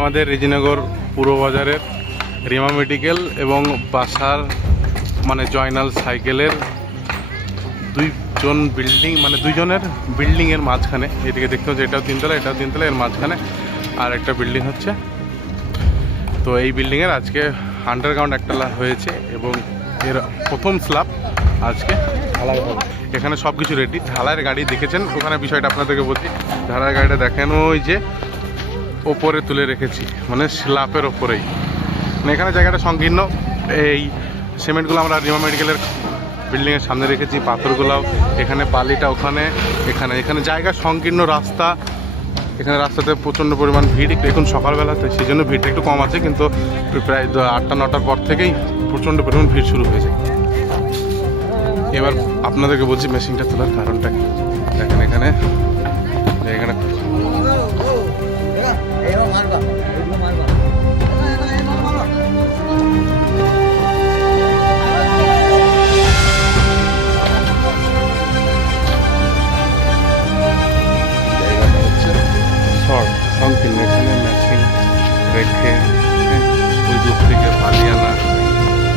আমাদের রেজিনগর পূর্ব বাজারের রিমা মেডিকেল এবং বাসার মানে জয়নাল সাইকেলের দুইজনের বিল্ডিংয়ের মাঝখানে, এদিকে দেখতে হচ্ছে এটাও তিনতলা এটাও তিনতলা, এর মাঝখানে আর একটা বিল্ডিং হচ্ছে। তো এই বিল্ডিংয়ের আজকে আন্ডারগ্রাউন্ড একটা হয়েছে এবং এর প্রথম স্ল্যাব আজকে ঢালাই হবে। এখানে সব কিছু রেডি, ঢালাইয়ের গাড়ি দেখেছেন ওখানে, বিষয়টা আপনাদেরকে বলছি। ঢালাইয়ের গাড়িটা দেখেন ওই যে ওপরে তুলে রেখেছি, মানে স্ল্যাবের ওপরেই, মানে এখানে জায়গাটা সংকীর্ণ। এই সিমেন্টগুলো আমরা রিমা মেডিকেলের বিল্ডিংয়ের সামনে রেখেছি, পাথরগুলোও এখানে, বালিটা ওখানে, এখানে জায়গা সংকীর্ণ রাস্তা। এখানে রাস্তাতে প্রচণ্ড পরিমাণ ভিড়, এখন সকালবেলাতে সেই জন্য ভিড়টা একটু কম আছে, কিন্তু প্রায় 8টা-9টার পর থেকেই প্রচণ্ড পরিমাণ ভিড় শুরু হয়ে যায়। এবার আপনাদেরকে বলছি মেশিনটা তোলার কারণটা কি। দেখেন এখানে সংকীর্ণ, এখানে মেশিন রেখে ওই দূর থেকে বালি আনা,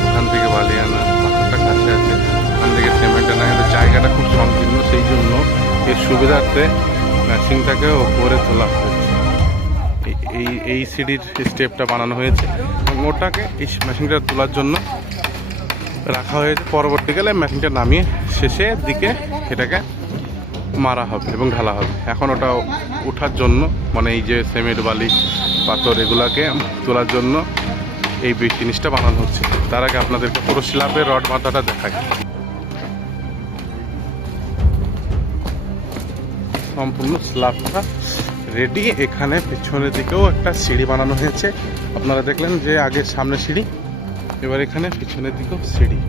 ওখান থেকে বালি আনা, পাথরটা কাছে আছে, ওখান থেকে সিমেন্ট আনা, কিন্তু জায়গাটা খুব সংকীর্ণ, সেই জন্য এর সুবিধার্থে মেশিনটাকে ওপরে তোলা হয়েছে। এই সিঁড়ির স্টেপটা বানানো হয়েছে এবং ওটাকে এই মেশিনটা তোলার জন্য রাখা হয়েছে। পরবর্তীকালে মেশিনটা নামিয়ে শেষের দিকে এটাকে মারা হবে এবং ঢালা হবে। এখন ওটা ওঠার জন্য, মানে এই যে সিমেন্ট বালি পাথর এগুলাকে তোলার জন্য এই জিনিসটা বানানো হচ্ছে। তার আগে আপনাদেরকে পুরো স্ল্যাবের রড মাথাটা দেখায়। সম্পূর্ণ স্ল্যাবটা রেডি। এখানে পেছনের দিকেও একটা সিঁড়ি বানানো হয়েছে, আপনারা দেখলেন যে আগে সামনে সিঁড়ি, এবার এখানে পিছনের দিকেও সিঁড়ি।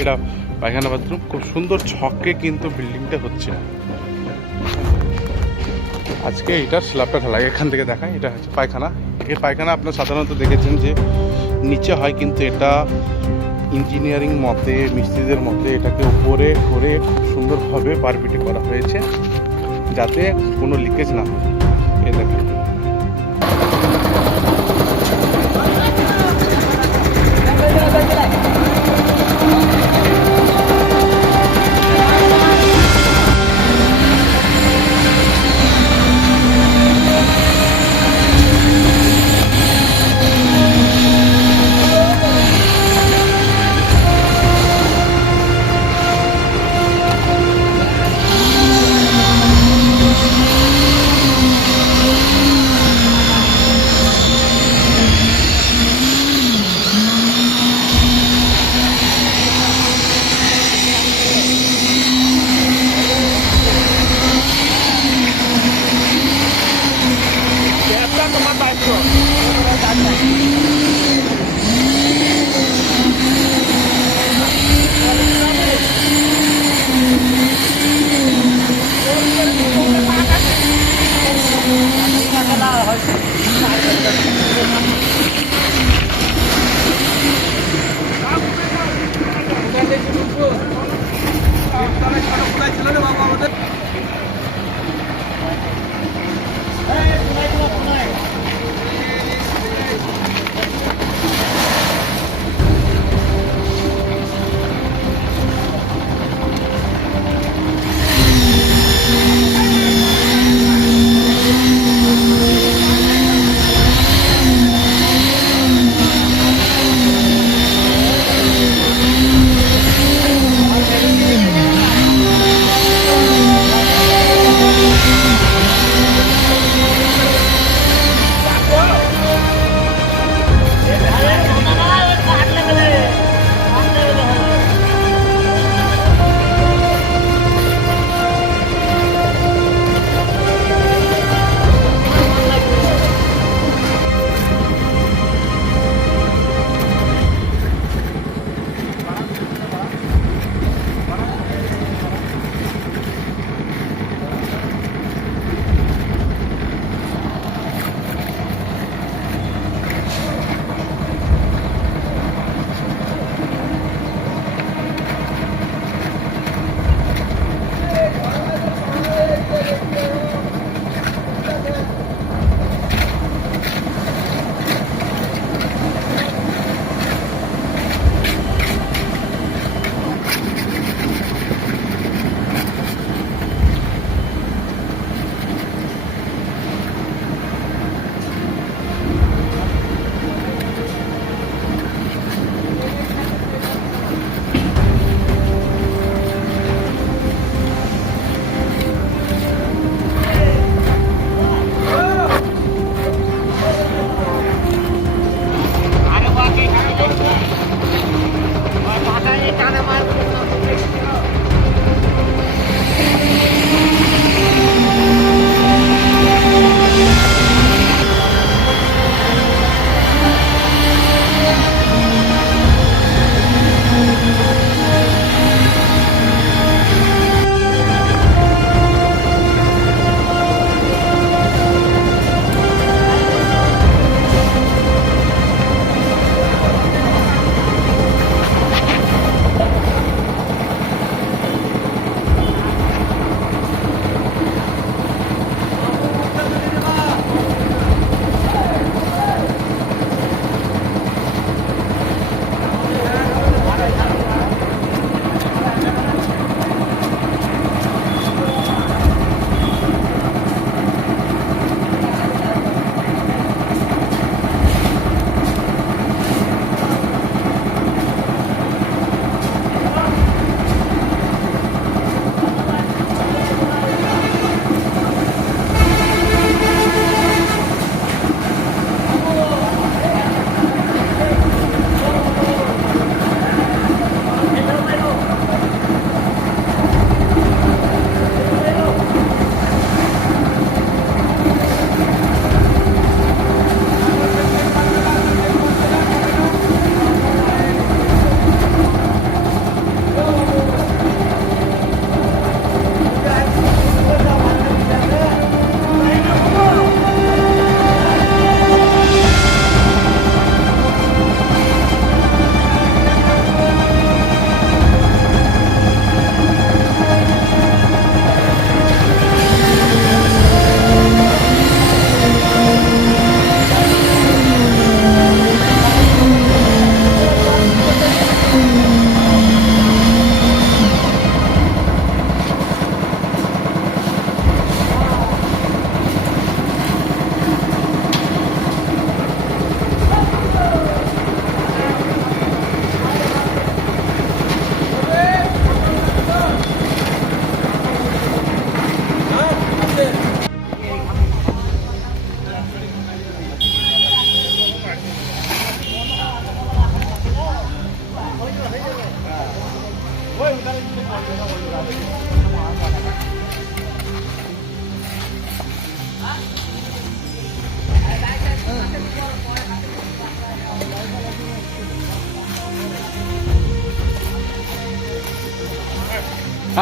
এটা পায়খানা বাথরুম, খুব সুন্দর ছকে কিন্তু বিল্ডিংটা হচ্ছে। আজকে এটার স্ল্যাবটা ঢালাই, এখান থেকে দেখায়, এটা হচ্ছে পায়খানা। এই পায়খানা আপনারা সাধারণত দেখেছেন যে নিচে হয়, কিন্তু এটা ইঞ্জিনিয়ারিং মতে, মিস্ত্রিদের মতে এটাকে উপরে করে খুব সুন্দরভাবে বারবিটে করা হয়েছে যাতে কোনো লিকেজ না হয়। এই দেখেন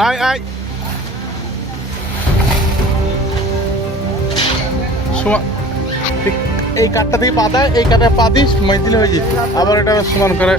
আয় আয় এই কাঠটা থেকে পা দেয়, এই কাঠে পা দিস মাই দিলে হয়ে যেত। আবার এটা সমান করে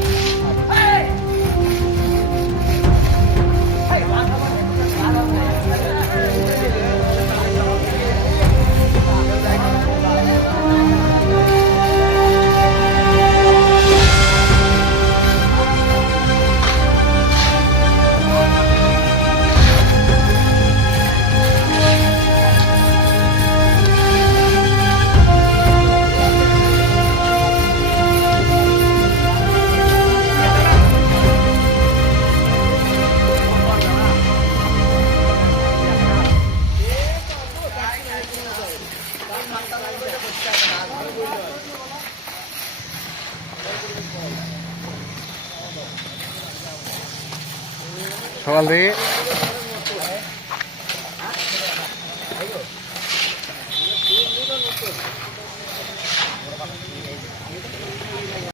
সকাল থেকে